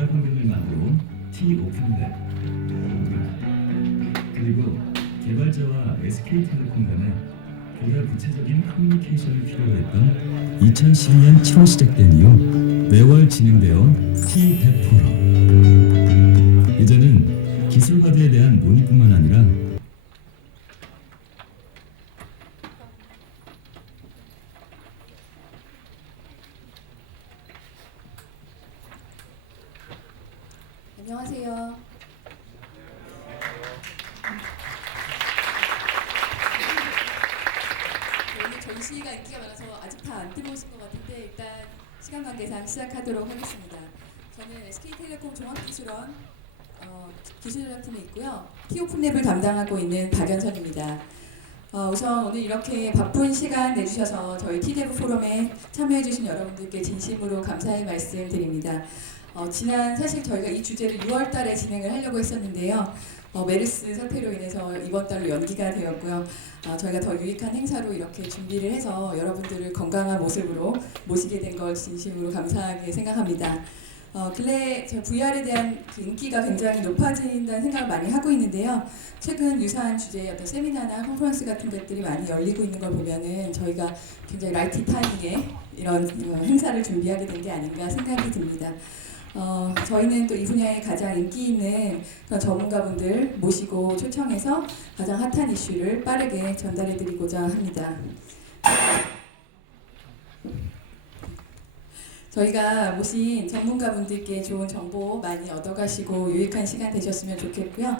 개발 환경을 만들어 온 T-오픈랩, 그리고 개발자와 SK텔레콤 간에 보다 구체적인 커뮤니케이션을 필요로 했던 2012년 7월 시작된 이후 매월 진행되어 온 T100 포럼. 이제는 기술 화두에 대한 논의뿐만 아니라 안녕하세요. 오늘 전시가 인기가 많아서 아직 다 안 들어오신 것 같은데 일단 시간 관계상 시작하도록 하겠습니다. 저는 SK텔레콤 종합기술원 기술전팀에 있고요. T-오픈랩을 담당하고 있는 박연선입니다. 우선 오늘 이렇게 바쁜 시간 내주셔서 저희 T-데브 포럼에 참여해주신 여러분들께 진심으로 감사의 말씀 드립니다. 지난 사실 저희가 이 주제를 6월 달에 진행을 하려고 했었는데요. 메르스 사태로 인해서 이번 달로 연기가 되었고요. 저희가 더 유익한 행사로 이렇게 준비를 해서 여러분들을 건강한 모습으로 모시게 된 걸 진심으로 감사하게 생각합니다. 근래 VR에 대한 그 인기가 굉장히 높아진다는 생각을 많이 하고 있는데요. 최근 유사한 주제의 어떤 세미나나 컨퍼런스 같은 것들이 많이 열리고 있는 걸 보면은 저희가 굉장히 라이트 타이밍에 이런 행사를 준비하게 된 게 아닌가 생각이 듭니다. 저희는 또 이 분야에 가장 인기 있는 그런 전문가분들 모시고 초청해서 가장 핫한 이슈를 빠르게 전달해드리고자 합니다. 저희가 모신 전문가분들께 좋은 정보 많이 얻어가시고 유익한 시간 되셨으면 좋겠고요.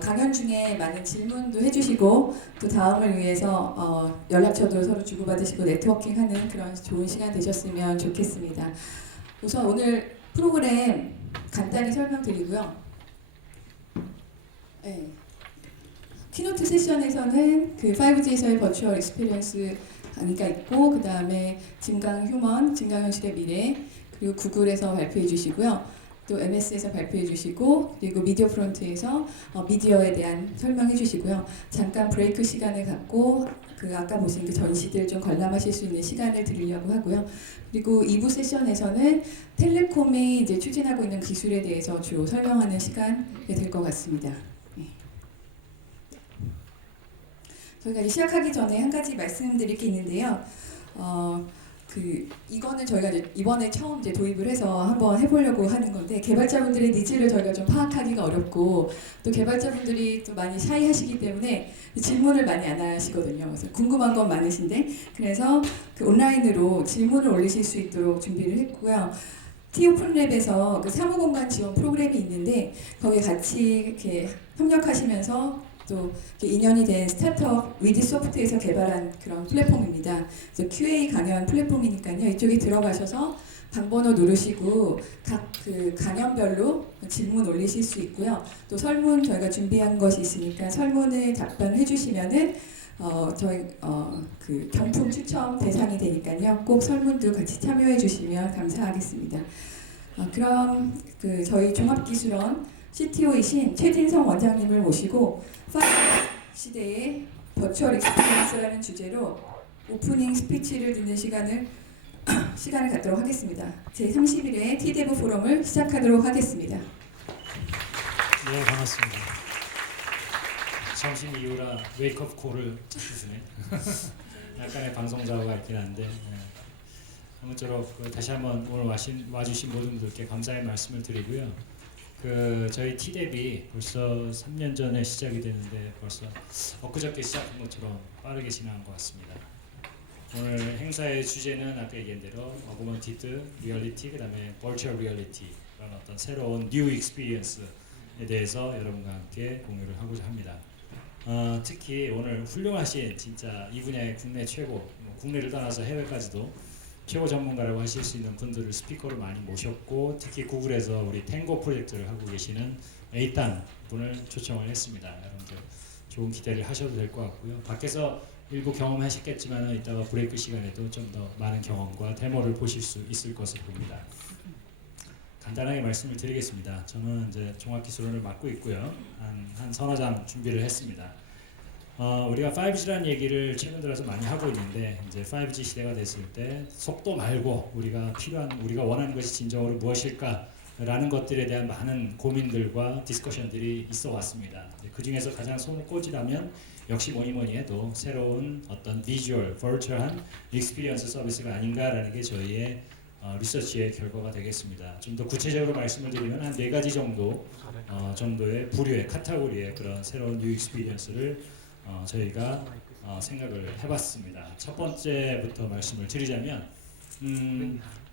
강연 중에 많은 질문도 해주시고 또 다음을 위해서 연락처도 서로 주고받으시고 네트워킹하는 그런 좋은 시간 되셨으면 좋겠습니다. 우선 오늘 프로그램 간단히 설명드리고요. 네. 키노트 세션에서는 그 5G에서의 버추얼 익스피리언스 강의가 있고 그 다음에 증강휴먼, 증강현실의 미래, 그리고 구글에서 발표해 주시고요. 또 MS에서 발표해 주시고 그리고 미디어 프론트에서 미디어에 대한 설명해 주시고요. 잠깐 브레이크 시간을 갖고 그 아까 보신 그 전시들 좀 관람하실 수 있는 시간을 드리려고 하고요. 그리고 2부 세션에서는 텔레콤이 이제 추진하고 있는 기술에 대해서 주로 설명하는 시간이 될 것 같습니다. 네. 저희가 이제 시작하기 전에 한 가지 말씀드릴 게 있는데요. 이거는 저희가 이번에 처음 이제 도입을 해서 한번 해보려고 하는 건데 개발자분들의 니즈를 저희가 좀 파악하기가 어렵고 또 개발자분들이 또 많이 샤이하시기 때문에 질문을 많이 안 하시거든요. 그래서 궁금한 건 많으신데 그래서 그 온라인으로 질문을 올리실 수 있도록 준비를 했고요. T-오픈랩에서 그 사무공간 지원 프로그램이 있는데 거기에 같이 이렇게 협력하시면서 또 인연이 된 스타트업 위드소프트에서 개발한 그런 플랫폼입니다. 그래서 QA 강연 플랫폼이니까요. 이쪽에 들어가셔서 방번호 누르시고 각 그 강연별로 질문 올리실 수 있고요. 또 설문 저희가 준비한 것이 있으니까 설문을 답변해 주시면은 저희 그 경품 추첨 대상이 되니까요. 꼭 설문도 같이 참여해 주시면 감사하겠습니다. 그럼 그 저희 종합기술원 CTO이신 최진성 원장님을 모시고 5G 시대의 버추얼 익스피리언스라는 주제로 오프닝 스피치를 듣는 시간을 갖도록 하겠습니다. 제31회 T-데브 포럼을 시작하도록 하겠습니다. 네, 반갑습니다. 점심 이후라 웨이크업 콜을 해주시네. 약간의 방송자가 있긴 한데 아무쪼록 다시 한번 오늘 와주신 모든 분들께 감사의 말씀을 드리고요. 저희 T-데브이 벌써 3년 전에 시작이 됐는데 벌써 엊그저께 시작한 것처럼 빠르게 지나간 것 같습니다. 오늘 행사의 주제는 아까 얘기한 대로 어그먼티드 리얼리티, 그다음에 버추얼 리얼리티 그런 어떤 새로운 뉴 익스피리언스에 대해서 여러분과 함께 공유를 하고자 합니다. 특히 오늘 훌륭하신 진짜 이 분야의 국내 최고, 국내를 떠나서 해외까지도 최고 전문가라고 하실 수 있는 분들을 스피커로 많이 모셨고 특히 구글에서 우리 탱고 프로젝트를 하고 계시는 에이탄 분을 초청을 했습니다. 여러분들 좋은 기대를 하셔도 될 것 같고요. 밖에서 일부 경험하셨겠지만 이따가 브레이크 시간에도 좀 더 많은 경험과 데모를 보실 수 있을 것으로 봅니다. 간단하게 말씀을 드리겠습니다. 저는 이제 종합기술원을 맡고 있고요. 한 서너 장 준비를 했습니다. 우리가 5G라는 얘기를 최근 들어서 많이 하고 있는데 이제 5G 시대가 됐을 때 속도 말고 우리가 원하는 것이 진정으로 무엇일까 라는 것들에 대한 많은 고민들과 디스커션들이 있어 왔습니다. 그 중에서 가장 손을 꽂으라면 역시 뭐니 해도 새로운 어떤 비주얼, 버추얼한 익스피리언스 서비스가 아닌가라는 게 저희의 리서치의 결과가 되겠습니다. 좀 더 구체적으로 말씀을 드리면 한 4가지 정도 정도의 부류의 카테고리의 그런 새로운 뉴 익스피리언스를 저희가 생각을 해봤습니다. 첫 번째부터 말씀을 드리자면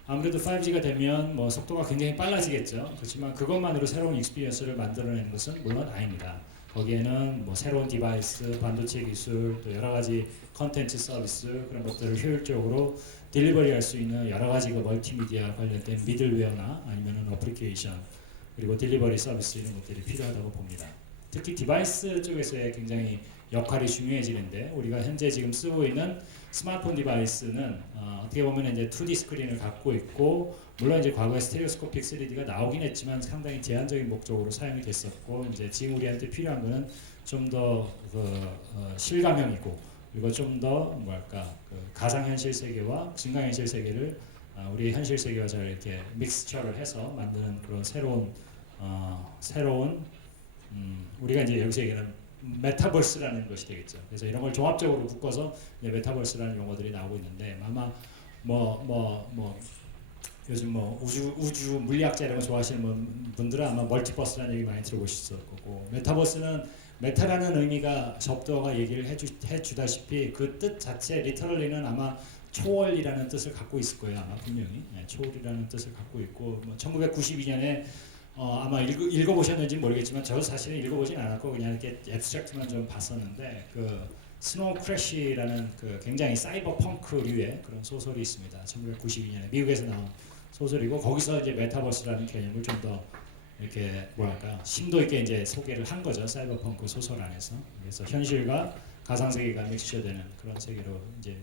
아무래도 5G가 되면 뭐 속도가 굉장히 빨라지겠죠. 그렇지만 그것만으로 새로운 익스피리언스를 만들어내는 것은 물론 아닙니다. 거기에는 뭐 새로운 디바이스, 반도체 기술, 또 여러 가지 컨텐츠 서비스 그런 것들을 효율적으로 딜리버리할 수 있는 여러 가지 그 멀티미디어 관련된 미들웨어나 아니면은 어플리케이션 그리고 딜리버리 서비스 이런 것들이 필요하다고 봅니다. 특히 디바이스 쪽에서의 굉장히 역할이 중요해지는데 우리가 현재 지금 쓰고 있는 스마트폰 디바이스는 어떻게 보면 이제 2D 스크린을 갖고 있고 물론 이제 과거에 스테레오스코픽 3D가 나오긴 했지만 상당히 제한적인 목적으로 사용이 됐었고 이제 지금 우리한테 필요한 거는 좀 더 실감형이고 그리고 좀 더 뭐랄까 가상현실 세계와 증강현실 세계를 우리 현실 세계와 잘 이렇게 믹스처를 해서 만드는 그런 새로운 우리가 이제 여기서 얘기하는 메타버스라는 것이 되겠죠. 그래서 이런 걸 종합적으로 묶어서 이제 메타버스라는 용어들이 나오고 있는데 아마 요즘 우주 물리학자 이런 거 좋아하시는 분들은 아마 멀티버스라는 얘기 많이 들어보셨을 거고 메타버스는 메타라는 의미가 접두어가 얘기를 해주다시피 그 뜻 자체 리터럴리는 아마 초월이라는 뜻을 갖고 있을 거예요. 아마 분명히 초월이라는 뜻을 갖고 있고 1992년에 아마 읽어보셨는지 모르겠지만 저도 사실은 읽어보진 않았고 그냥 이렇게 앱스트랙트만 좀 봤었는데 그 스노우 크래쉬라는 그 굉장히 사이버 펑크류의 그런 소설이 있습니다. 1992년에 미국에서 나온 소설이고 거기서 이제 메타버스라는 개념을 좀 더 이렇게 뭐랄까 심도 있게 이제 소개를 한 거죠. 사이버 펑크 소설 안에서. 그래서 현실과 가상 세계가 믹스되는 그런 세계로 이제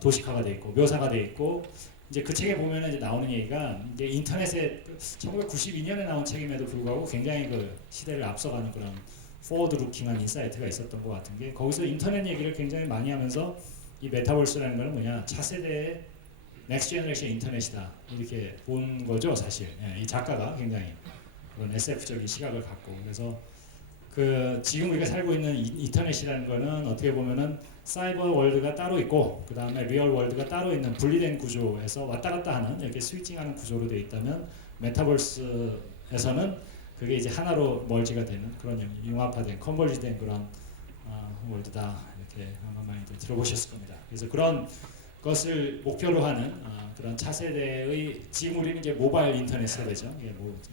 도식화가 돼 있고 묘사가 돼 있고 이제 그 책에 보면 이제 나오는 얘기가 이제 인터넷에 1992년에 나온 책임에도 불구하고 굉장히 그 시대를 앞서가는 그런 포워드 루킹한 인사이트가 있었던 것 같은 게 거기서 인터넷 얘기를 굉장히 많이 하면서 이 메타버스라는 거는 뭐냐 차세대의 넥스트 제너레이션 인터넷이다 이렇게 본 거죠 사실. 이 작가가 굉장히 그런 SF적인 시각을 갖고 그래서 그 지금 우리가 살고 있는 인터넷이라는 거는 어떻게 보면은 사이버 월드가 따로 있고 그 다음에 리얼 월드가 따로 있는 분리된 구조에서 왔다 갔다 하는 이렇게 스위칭하는 구조로 되어 있다면 메타버스에서는 그게 이제 하나로 멀지가 되는 그런 융합화된 컨버지된 그런 월드다 이렇게 아마 많이들 들어보셨을 겁니다. 그래서 그런 것을 목표로 하는 그런 차세대의 지금 우리는 이제 모바일 인터넷 세대죠.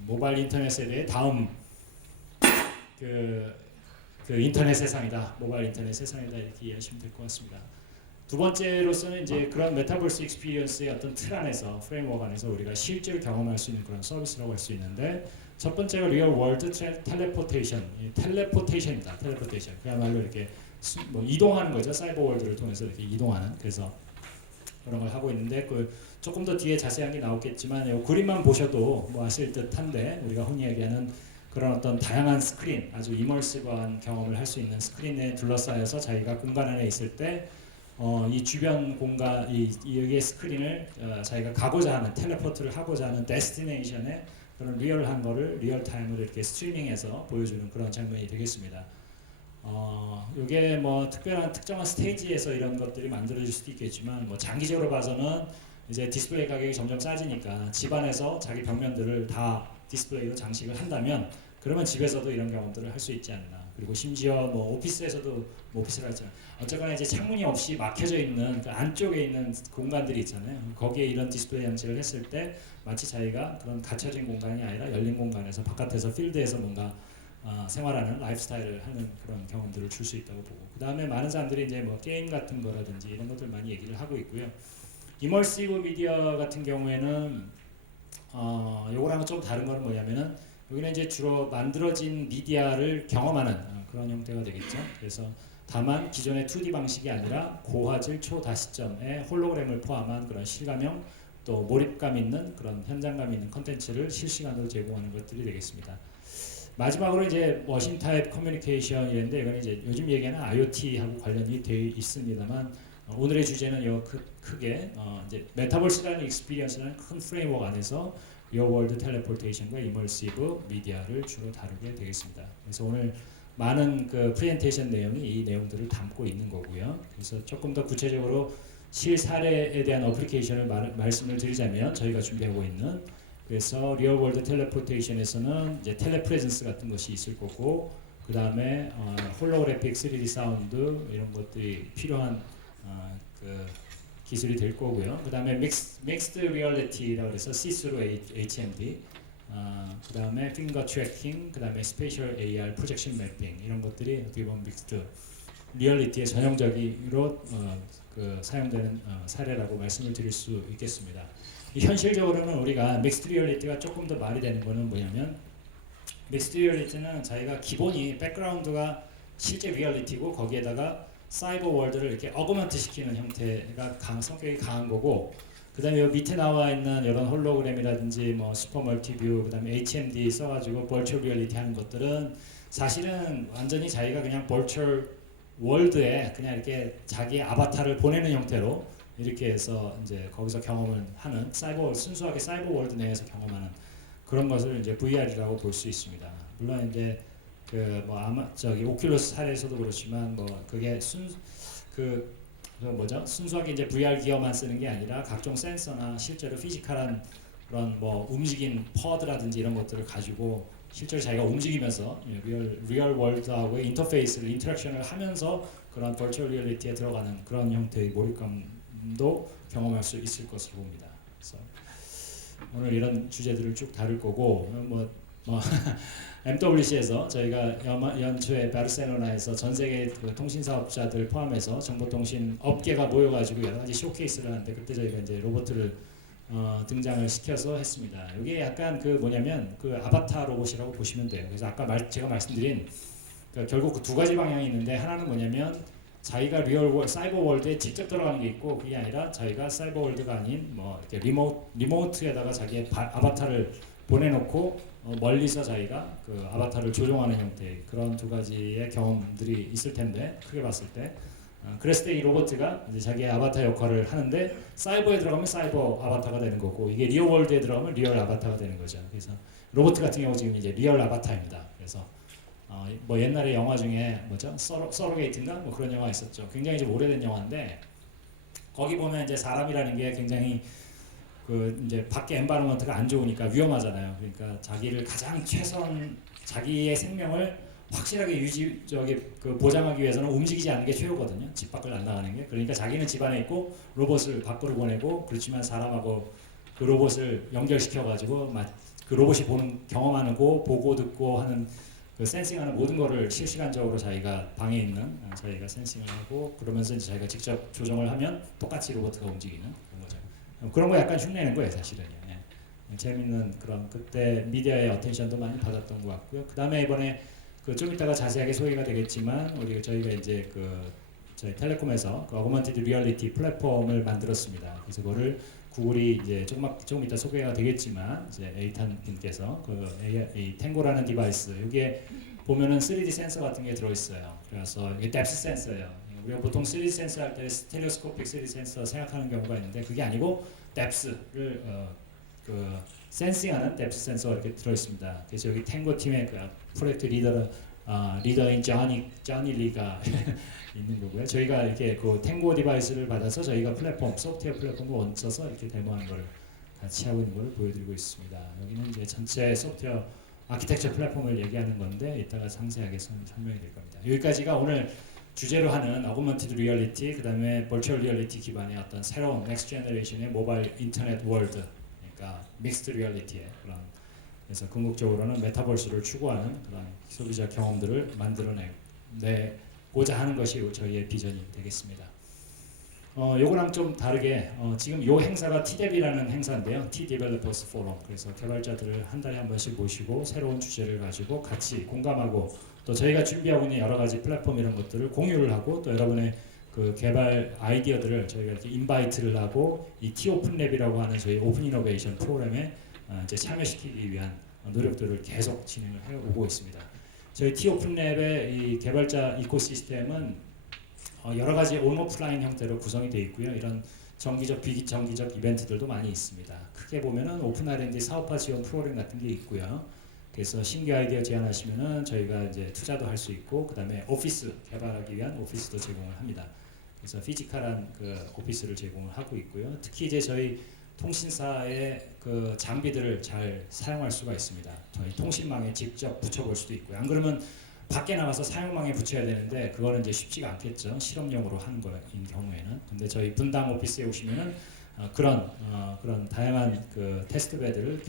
모바일 인터넷 세대의 다음 그 인터넷 세상이다, 모바일 인터넷 세상이다 이렇게 이해하시면 될 것 같습니다. 두 번째로서는 이제 그런 메타버스 익스피리언스의 어떤 틀 안에서 프레임워크 안에서 우리가 실제로 경험할 수 있는 그런 서비스라고 할 수 있는데 첫 번째가 리얼 월드 텔레포테이션입니다. 텔레포테이션 그야말로 이렇게 이동하는 거죠. 사이버 월드를 통해서 이렇게 이동하는 그래서 그런 걸 하고 있는데 그 조금 더 뒤에 자세한 게 나오겠지만 이 그림만 보셔도 뭐 아실 듯한데 우리가 흔히 얘기하는 그런 어떤 다양한 스크린, 아주 이머시브한 경험을 할 수 있는 스크린에 둘러싸여서 자기가 공간 안에 있을 때 이 주변 공간, 여기의 스크린을 자기가 가고자 하는 텔레포트를 하고자 하는 데스티네이션에 그런 리얼한 거를 리얼 타임으로 이렇게 스트리밍해서 보여주는 그런 장면이 되겠습니다. 이게 뭐 특정한 스테이지에서 이런 것들이 만들어질 수도 있겠지만 뭐 장기적으로 봐서는 이제 디스플레이 가격이 점점 싸지니까 집안에서 자기 벽면들을 다 디스플레이로 장식을 한다면 그러면 집에서도 이런 경험들을 할 수 있지 않나. 그리고 심지어 뭐 오피스에서도 오피스라 했잖아요. 어쨌거나 이제 창문이 없이 막혀져 있는 그 안쪽에 있는 공간들이 있잖아요. 거기에 이런 디스플레이 장치를 했을 때 마치 자기가 그런 갇혀진 공간이 아니라 열린 공간에서 바깥에서 필드에서 뭔가 생활하는 라이프스타일을 하는 그런 경험들을 줄 수 있다고 보고 그 다음에 많은 사람들이 이제 뭐 게임 같은 거라든지 이런 것들 많이 얘기를 하고 있고요. 이머시브 미디어 같은 경우에는 요거랑은 좀 다른 거는 뭐냐면은 여기는 이제 주로 만들어진 미디어를 경험하는 그런 형태가 되겠죠. 그래서 다만 기존의 2D 방식이 아니라 고화질 초다시점의 홀로그램을 포함한 그런 실감형 또 몰입감 있는 그런 현장감 있는 컨텐츠를 실시간으로 제공하는 것들이 되겠습니다. 마지막으로 이제 머신 타입 커뮤니케이션인데 이건 이제 요즘 얘기하는 IoT하고 관련이 되어 있습니다만 오늘의 주제는 크게 이제 메타버스라는 익스피리언스라는 큰 프레임워크 안에서 리얼월드 텔레포테이션과 이머시브 미디어를 주로 다루게 되겠습니다. 그래서 오늘 많은 그 프레젠테이션 내용이 이 내용들을 담고 있는 거고요. 그래서 조금 더 구체적으로 실사례에 대한 어플리케이션을 말씀을 드리자면 저희가 준비하고 있는 그래서 리얼월드 텔레포테이션에서는 이제 텔레프레전스 같은 것이 있을 거고 그 다음에 홀로그래픽 3D 사운드 이런 것들이 필요한 그 기술이 될 거고요. 그 다음에 믹스드 리얼리티라고 해서 시스루 HMD 그 다음에 핑거 트래킹 그 다음에 스페셜 AR 프로젝션 매핑 이런 것들이 어떻게 보면 믹스드 리얼리티의 전형적으로 그 사용되는 사례라고 말씀을 드릴 수 있겠습니다. 현실적으로는 우리가 믹스드 리얼리티가 조금 더 말이 되는 거는 뭐냐면 믹스드 리얼리티는 자기가 기본이 백그라운드가 실제 리얼리티고 거기에다가 사이버 월드를 이렇게 어그먼트 시키는 형태가 성격이 강한 거고 그 다음에 여기 밑에 나와 있는 이런 홀로그램이라든지 뭐 슈퍼 멀티뷰 그 다음에 HMD 써가지고 버추얼 리얼리티 하는 것들은 사실은 완전히 자기가 그냥 버추얼 월드에 그냥 이렇게 자기의 아바타를 보내는 형태로 이렇게 해서 이제 거기서 경험을 하는 순수하게 사이버 월드 내에서 경험하는 그런 것을 이제 VR이라고 볼 수 있습니다. 물론 이제 그 뭐 아마 저기 오큘러스 사례에서도 그렇지만 뭐 그게 순수하게 이제 VR 기어만 쓰는 게 아니라 각종 센서나 실제로 피지컬한 그런 뭐 움직인 퍼드라든지 이런 것들을 가지고 실제로 자기가 움직이면서 리얼 월드하고의 인터페이스를 인터랙션을 하면서 그런 버추얼 리얼리티에 들어가는 그런 형태의 몰입감도 경험할 수 있을 것으로 봅니다. 그래서 오늘 이런 주제들을 쭉 다룰 거고 뭐 MWC에서 저희가 연초에 바르셀로나에서 전 세계 그 통신 사업자들 포함해서 정보통신 업계가 모여가지고 여러 가지 쇼케이스를 하는데 그때 저희가 이제 로봇을 등장을 시켜서 했습니다. 이게 약간 그 뭐냐면 그 아바타 로봇이라고 보시면 돼요. 그래서 아까 제가 말씀드린 그러니까 결국 그 두 가지 방향이 있는데 하나는 뭐냐면 자기가 사이버 월드에 직접 들어가는 게 있고 그게 아니라 자기가 사이버 월드가 아닌 뭐 이렇게 리모트에다가 자기의 아바타를 보내놓고 멀리서 자기가 그 아바타를 조종하는 형태의 그런 두 가지의 경험들이 있을 텐데 크게 봤을 때 그랬을 때 이 로봇가 이제 자기의 아바타 역할을 하는데 사이버에 들어가면 사이버 아바타가 되는 거고 이게 리얼 월드에 들어가면 리얼 아바타가 되는 거죠. 그래서 로봇 같은 경우 지금 이제 리얼 아바타입니다. 그래서 뭐 옛날에 영화 중에 뭐죠? 서로게이트인가 뭐 그런 영화 있었죠. 굉장히 좀 오래된 영화인데 거기 보면 이제 사람이라는 게 굉장히 그 이제 밖에 엔바이러먼트가 안 좋으니까 위험하잖아요. 그러니까 자기를 가장 자기의 생명을 확실하게 그 보장하기 위해서는 움직이지 않는 게 최고거든요. 집 밖을 안 나가는 게. 그러니까 자기는 집 안에 있고 로봇을 밖으로 보내고 그렇지만 사람하고 그 로봇을 연결시켜 가지고 그 로봇이 경험하는 거 보고 듣고 하는 그 센싱하는 모든 거를 실시간적으로 자기가 방에 있는 자기가 센싱을 하고 그러면서 이제 자기가 직접 조정을 하면 똑같이 로봇가 움직이는 그런 거죠. 그런 거 약간 흉내내는 거예요, 사실은. 예. 재밌는 그런 그때 미디어의 어텐션도 많이 받았던 것 같고요. 그 다음에 이번에 그 좀 이따가 자세하게 소개가 되겠지만 저희가 이제 저희 텔레콤에서 그 어그먼티드 리얼리티 플랫폼을 만들었습니다. 그래서 그거를 구글이 이제 조금 이따 소개가 되겠지만 이제 에이탄 님께서 이 탱고라는 디바이스 여기에 보면은 3D 센서 같은 게 들어있어요. 그래서 이게 뎁스 센서예요. 우리가 보통 3D 센서 할 때 스텔레오스코픽 3D 센서 생각하는 경우가 있는데 그게 아니고 뎁스를 그 센싱하는 뎁스 센서가 이렇게 들어있습니다. 그래서 여기 탱고 팀의 그 프로젝트 리더인 조니 리가 있는 거고요. 저희가 이렇게 그 탱고 디바이스를 받아서 저희가 소프트웨어 플랫폼을 얹어서 이렇게 데모하는 걸 같이 하고 있는 걸 보여드리고 있습니다. 여기는 이제 전체 소프트웨어 아키텍처 플랫폼을 얘기하는 건데 이따가 상세하게 설명이 될 겁니다. 여기까지가 오늘 주제로 하는 어그먼티드 리얼리티, 그 다음에 버추얼 리얼리티 기반의 어떤 새로운 넥스트 제너레이션의 모바일 인터넷 월드, 그러니까 믹스드 리얼리티의 그런 그래서 궁극적으로는 메타버스를 추구하는 그런 소비자 경험들을 만들어내고자 하는 것이 저희의 비전이 되겠습니다. 요거랑 좀 다르게 지금 요 행사가 TDEV이라는 행사인데요. T Developers Forum. 그래서 개발자들을 한 달에 한 번씩 모시고 새로운 주제를 가지고 같이 공감하고 또 저희가 준비하고 있는 여러 가지 플랫폼 이런 것들을 공유를 하고 또 여러분의 그 개발 아이디어들을 저희가 이렇게 인바이트를 하고 이 T 오픈랩이라고 하는 저희 오픈 이노베이션 프로그램에 이제 참여시키기 위한 노력들을 계속 진행을 해오고 있습니다. 저희 T 오픈랩의 이 개발자 이코시스템은 여러 가지 온오프라인 형태로 구성이 되어 있고요. 이런 정기적 비정기적 이벤트들도 많이 있습니다. 크게 보면은 오픈 R&D 사업화 지원 프로그램 같은 게 있고요. 그래서 신규 아이디어 제안하시면은 저희가 이제 투자도 할 수 있고, 그다음에 오피스 개발하기 위한 오피스도 제공을 합니다. 그래서 피지컬한 그 오피스를 제공을 하고 있고요. 특히 이제 저희 통신사의 그 장비들을 잘 사용할 수가 있습니다. 저희 통신망에 직접 붙여볼 수도 있고요. 안 그러면 밖에 나가서 사용망에 붙여야 되는데 그거는 이제 쉽지가 않겠죠. 실험용으로 하는 거인 경우에는. 근데 저희 분당 오피스에 오시면은 그런 다양한 그 테스트베드를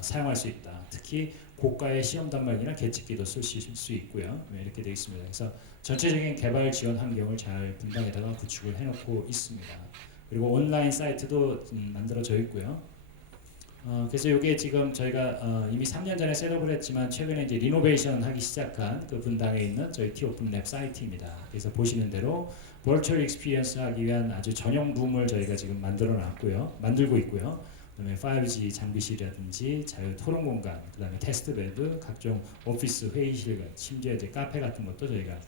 사용할 수 있다. 특히 고가의 시험 단말기나 계측기도 쓸 수 있고요. 이렇게 되어 있습니다. 그래서 전체적인 개발 지원 환경을 잘 분당에다가 구축을 해놓고 있습니다. 그리고 온라인 사이트도 만들어져 있고요. 그래서 이게 지금 저희가 이미 3년 전에 셋업을 했지만 최근에 이제 리노베이션 하기 시작한 그 분당에 있는 저희 티오픈랩 사이트입니다. 그래서 보시는 대로 버추얼 익스피리언스 하기 위한 아주 전용 룸을 저희가 지금 만들고 있고요. 그다음에 5G 장비실이라든지 자유 토론 공간, 그다음에 테스트베드, 각종 오피스 회의실, 심지어 이제 카페 같은 것도 저희가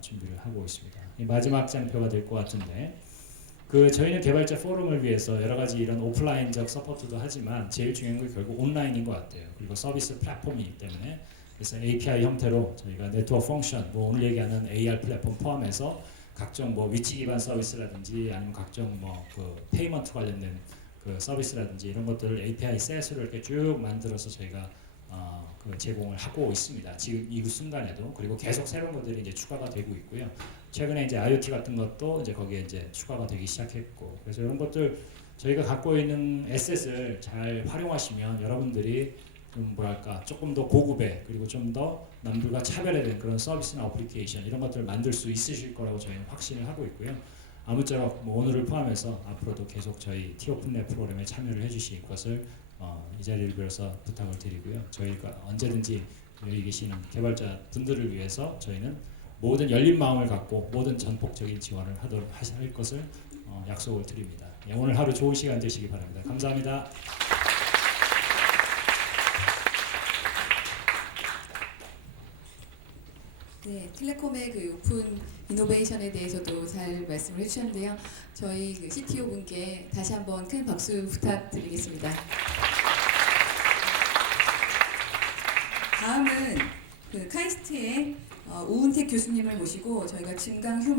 준비를 하고 있습니다. 이 마지막 장표가 될 것 같은데. 저희는 개발자 포럼을 위해서 여러 가지 이런 오프라인적 서포트도 하지만 제일 중요한 건 결국 온라인인 것 같아요. 그리고 서비스 플랫폼이기 때문에 그래서 API 형태로 저희가 네트워크 펑션, 뭐 오늘 얘기하는 AR 플랫폼 포함해서 각종 뭐 위치 기반 서비스라든지 아니면 각종 뭐 그 페이먼트 관련된 그 서비스라든지 이런 것들을 API 셋으로 이렇게 쭉 만들어서 저희가 제공을 하고 있습니다. 지금 이 순간에도. 그리고 계속 새로운 것들이 이제 추가가 되고 있고요. 최근에 이제 IoT 같은 것도 이제 거기에 이제 추가가 되기 시작했고, 그래서 이런 것들 저희가 갖고 있는 에셋을 잘 활용하시면 여러분들이 좀 뭐랄까 조금 더 고급의, 그리고 좀 더 남들과 차별화된 그런 서비스나 어플리케이션 이런 것들을 만들 수 있으실 거라고 저희는 확신을 하고 있고요. 아무쪼록 뭐 오늘을 포함해서 앞으로도 계속 저희 티오픈랩 프로그램에 참여를 해주실 것을 이 자리를 빌어서 부탁을 드리고요. 저희가 언제든지 여기 계시는 개발자 분들을 위해서 저희는 모든 열린 마음을 갖고 모든 전폭적인 지원을 할 것을 약속을 드립니다. 오늘 하루 좋은 시간 되시기 바랍니다. 감사합니다. 네, 텔레콤의 그 오픈 이노베이션에 대해서도 잘 말씀을 해주셨는데요. 저희 그 CTO 분께 다시 한번 큰 박수 부탁드리겠습니다. 다음은 그 카이스트의 우은택 교수님을 모시고 저희가 증강 휴먼